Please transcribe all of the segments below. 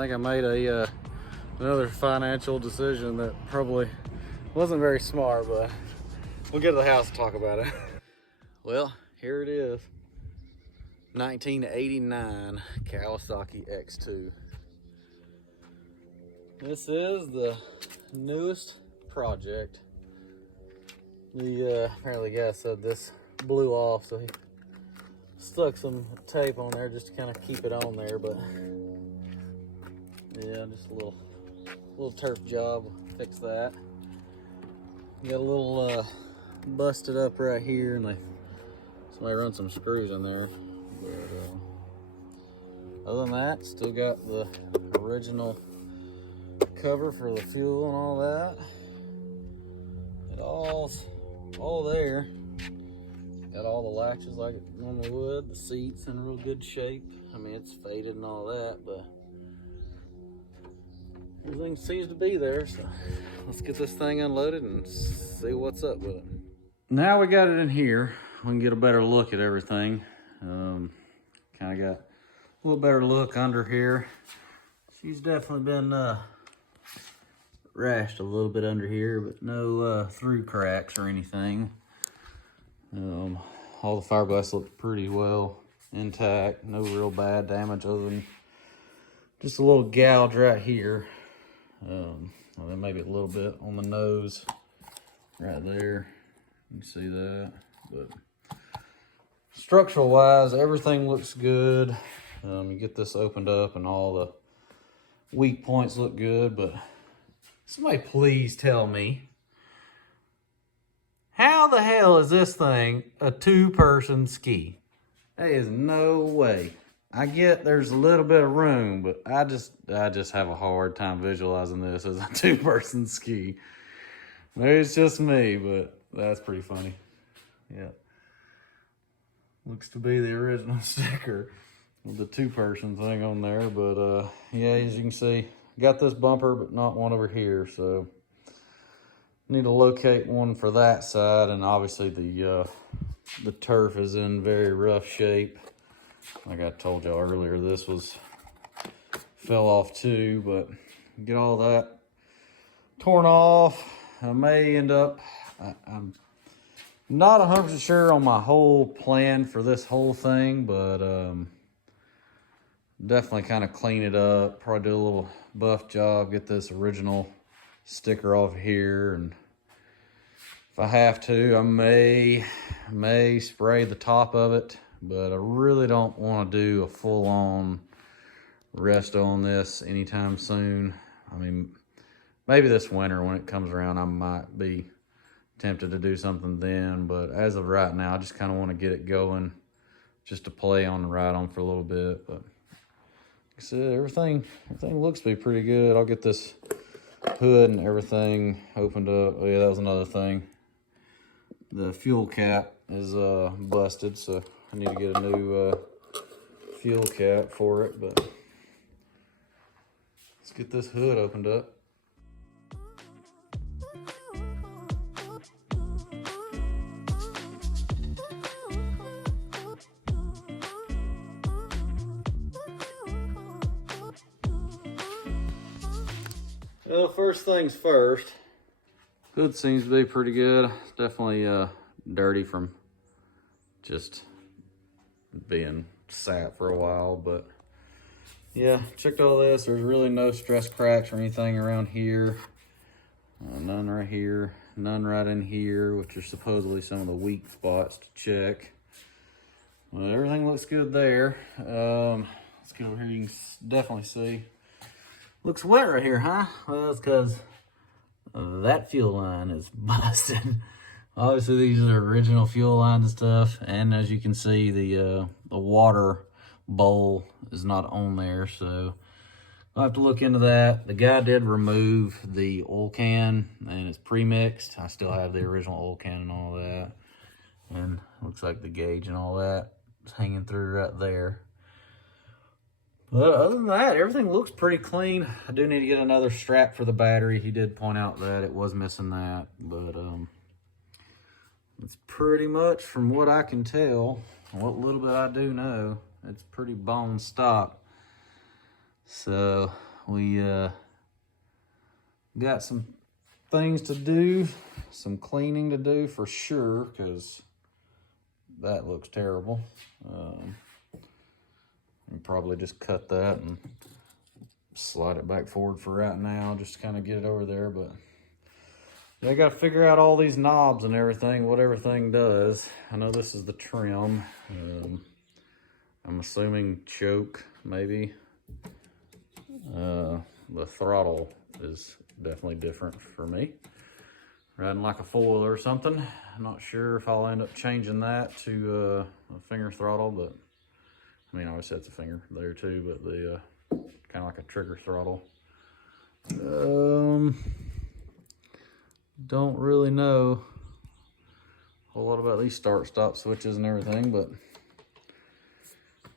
think I made another financial decision that probably wasn't very smart, but we'll get to the house and talk about it. Well, here it is. 1989 Kawasaki X2. This is the newest project. Apparently the guy said this blew off, so he stuck some tape on there just to kind of keep it on there, but yeah, just a little turf job, fix that. Got a little busted up right here, and somebody run some screws in there, but other than that, still got the original cover for the fuel and all that. It all there. Got all the latches like it normally would. The seats in real good shape. I mean, it's faded and all that, but everything seems to be there. So let's get this thing unloaded and see what's up with it. Now we got it in here, we can get a better look at everything. Kind of got a little better look under here. She's definitely been rashed a little bit under here, but no through cracks or anything. All the fiberglass look pretty well intact. No real bad damage other than just a little gouge right here. Well, then maybe a little bit on the nose right there. You can see that. But structural wise, everything looks good. You get this opened up and all the weak points look good, but somebody please tell me, how the hell is this thing a two-person ski? There is no way. I get there's a little bit of room, but I just have a hard time visualizing this as a two-person ski. Maybe it's just me, but that's pretty funny. Yeah. Looks to be the original sticker with the two-person thing on there, but yeah, as you can see, got this bumper, but not one over here, so need to locate one for that side. And obviously the turf is in very rough shape. Like I told y'all earlier, this fell off too, but get all that torn off. I may end up, I'm not 100% sure on my whole plan for this whole thing, but definitely kind of clean it up, probably do a little buff job, get this original sticker off here, and if I have to, I may spray the top of it, but I really don't want to do a full-on resto on this anytime soon. I mean, maybe this winter when it comes around, I might be tempted to do something then, but as of right now, I just kind of want to get it going just to play on and ride on for a little bit. But like I said, everything looks to be pretty good. I'll get this hood and everything opened up. Oh yeah, that was another thing. The fuel cap is busted, so I need to get a new fuel cap for it, but let's get this hood opened up. Well, first things first, hood seems to be pretty good. It's definitely dirty from just being sat for a while, but yeah, checked all this. There's really no stress cracks or anything around here. None right here, none right in here, which are supposedly some of the weak spots to check. Well, everything looks good there. Let's get over here, you can definitely see. Looks wet right here, huh? Well, that's because that fuel line is busted. Obviously, these are original fuel lines and stuff, and as you can see, the water bowl is not on there, so I'll have to look into that. The guy did remove the oil can, and it's pre-mixed. I still have the original oil can and all that, and looks like the gauge and all that is hanging through right there. But other than that, everything looks pretty clean. I do need to get another strap for the battery. He did point out that it was missing that, but it's pretty much, from what I can tell, what little bit I do know, it's pretty bone stock. So we got some things to do, some cleaning to do for sure, because that looks terrible. And probably just cut that and slide it back forward for right now, just to kind of get it over there. But I got to figure out all these knobs and everything, what everything does. I know this is the trim. I'm assuming choke, maybe. The throttle is definitely different for me. Riding like a foil or something. I'm not sure if I'll end up changing that to a finger throttle, but I mean, obviously it's a finger there too, but the kind of like a trigger throttle. Don't really know a whole lot about these start-stop switches and everything, but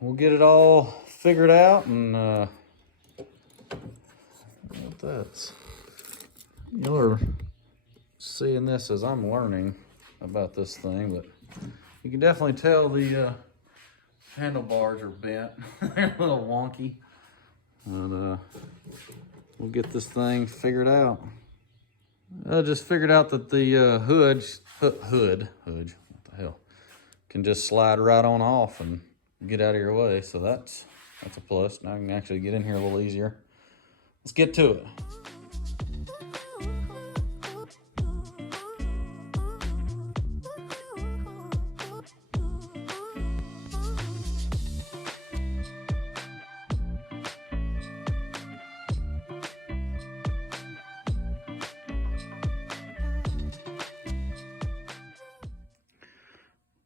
we'll get it all figured out. And what that's, y'all are seeing this as I'm learning about this thing, but you can definitely tell the handlebars are bent. They're a little wonky, but we'll get this thing figured out. I just figured out that the hood, what the hell, can just slide right on off and get out of your way. So that's a plus. Now I can actually get in here a little easier. Let's get to it.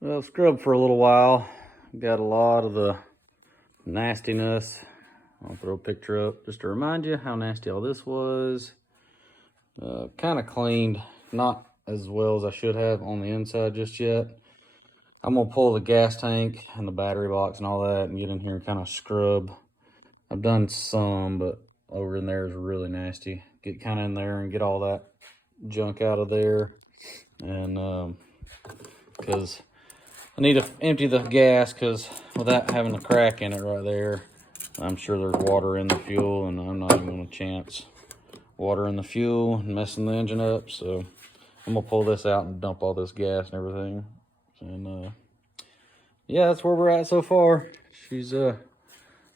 Well, scrubbed for a little while. Got a lot of the nastiness. I'll throw a picture up just to remind you how nasty all this was. Kind of cleaned, not as well as I should have on the inside just yet. I'm gonna pull the gas tank and the battery box and all that and get in here and kind of scrub. I've done some, but over in there is really nasty. Get kind of in there and get all that junk out of there. And because I need to empty the gas, because without having a crack in it right there, I'm sure there's water in the fuel, and I'm not even going to chance water in the fuel and messing the engine up. So I'm going to pull this out and dump all this gas and everything. And yeah, that's where we're at so far. She's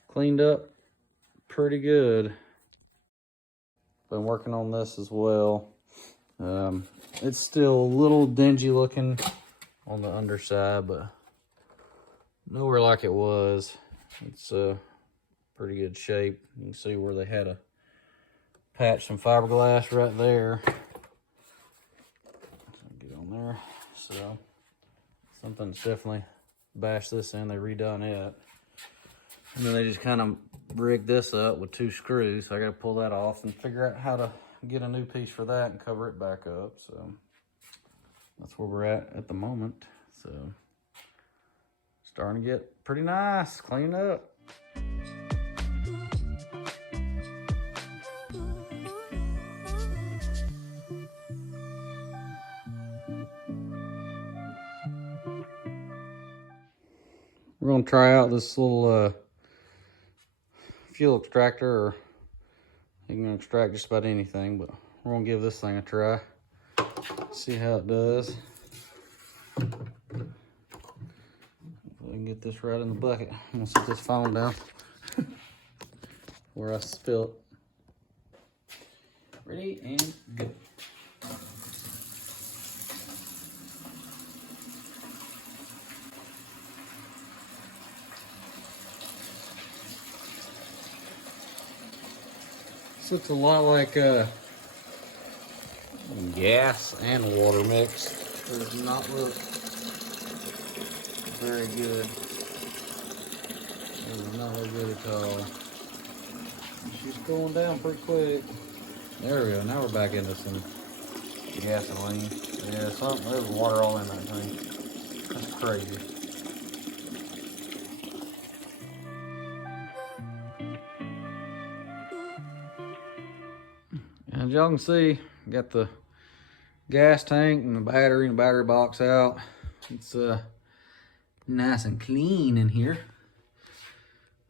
cleaned up pretty good. Been working on this as well. It's still a little dingy looking on the underside, but nowhere like it was. It's pretty good shape. You can see where they had to patch some fiberglass right there. Get on there. So something's definitely bashed this in. They redone it, and then they just kind of rigged this up with 2 screws. So I got to pull that off and figure out how to get a new piece for that and cover it back up. So that's where we're at the moment. So starting to get pretty nice, cleaned up. We're gonna try out this little fuel extractor, or you can extract just about anything, but we're gonna give this thing a try. See how it does. We can get this right in the bucket. I'm gonna set this funnel down where I spilled. Ready and go. This looks a lot like gas and water mix. Does not look very good. It does not look good at all. She's going down pretty quick. There we go. Now we're back into some gasoline. Yeah, there's water all in that thing. That's crazy. As y'all can see, got the gas tank and the battery box out. It's nice and clean in here,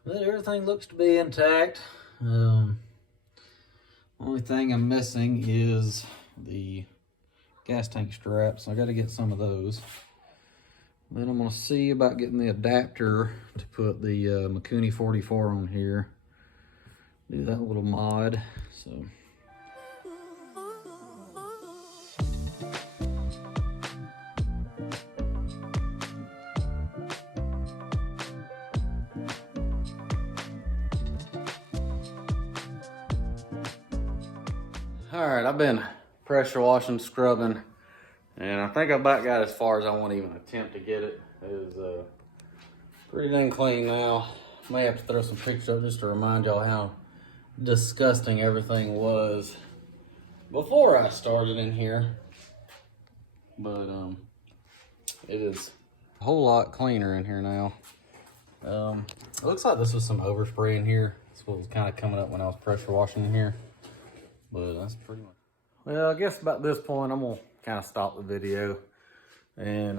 but everything looks to be intact. Only thing I'm missing is the gas tank straps. I got to get some of those. Then I'm going to see about getting the adapter to put the Mikuni 44 on here. Do that little mod. So. All right, I've been pressure washing, scrubbing, and I think I about got as far as I want to even attempt to get it. It is pretty dang clean now. May have to throw some pictures up just to remind y'all how disgusting everything was before I started in here. But it is a whole lot cleaner in here now. It looks like this was some overspray in here. That's what was kind of coming up when I was pressure washing in here. But that's pretty much. Well, I guess about this point, I'm gonna kind of stop the video and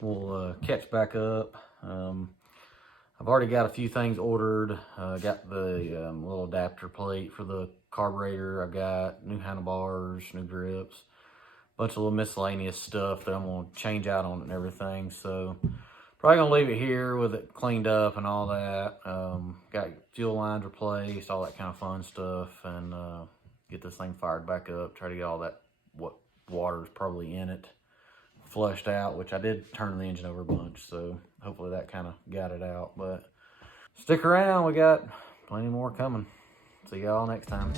we'll catch back up. I've already got a few things ordered. Got the little adapter plate for the carburetor. I've got new handlebars, new grips, bunch of little miscellaneous stuff that I'm gonna change out on it and everything. So probably gonna leave it here with it cleaned up and all that. Got fuel lines replaced, all that kind of fun stuff, and get this thing fired back up, try to get all that, what water is probably in it, flushed out, which I did turn the engine over a bunch, so hopefully that kind of got it out. But stick around, we got plenty more coming. See y'all next time.